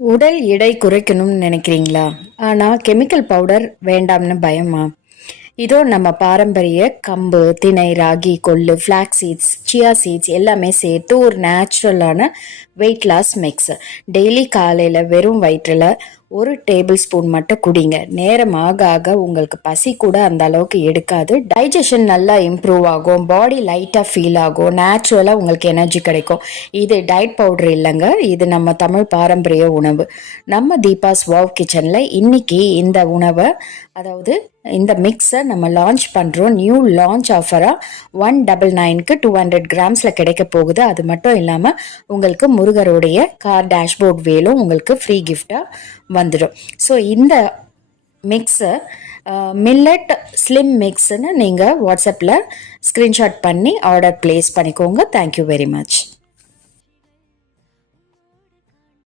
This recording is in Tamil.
உடல் எடை குறைக்கணும்னு நினைக்கிறீங்களா? ஆனால் கெமிக்கல் பவுடர் வேண்டாம்னு பயமா? இதோ நம்ம பாரம்பரிய கம்பு, திணை, ராகி, கொள்ளு, ஃப்ளாக் சீட்ஸ், சியா சீட்ஸ் எல்லாமே சேர்த்து ஒரு நேச்சுரலான வெயிட் லாஸ் மிக்ஸ். டெய்லி காலையில் வெறும் வயிற்றில் ஒரு டேபிள் ஸ்பூன் மட்டும் குடிங்க. நேரம் ஆக ஆக உங்களுக்கு பசி கூட அந்த அளவுக்கு எடுக்காது. டைஜஷன் நல்லா இம்ப்ரூவ் ஆகும், பாடி லைட்டாக ஃபீல் ஆகும், நேச்சுரலாக உங்களுக்கு எனர்ஜி கிடைக்கும். இது டயட் பவுடர் இல்லைங்க, இது நம்ம தமிழ் பாரம்பரிய உணவு. நம்ம தீபாஸ் வாவ் கிச்சனில் இன்னைக்கு இந்த உணவை, அதாவது இந்த மிக்ஸை நம்ம லான்ச் பண்ணுறோம். நியூ லான்ச் ஆஃபராக 199க்கு 200 கிராம்ஸில் கிடைக்க போகுது. அது மட்டும் இல்லாமல் உங்களுக்கு முருகருடைய கார் டேஷ்போர்ட் வேலும் உங்களுக்கு ஃப்ரீ கிஃப்டாக வந்துடும். ஸோ இந்த மிக்ஸை மில்லட் ஸ்லிம் மிக்ஸ்ன்னு நீங்கள் வாட்ஸ்அப்பில் ஸ்க்ரீன்ஷாட் பண்ணி ஆர்டர் ப்ளேஸ் பண்ணிக்கோங்க. Thank you very much.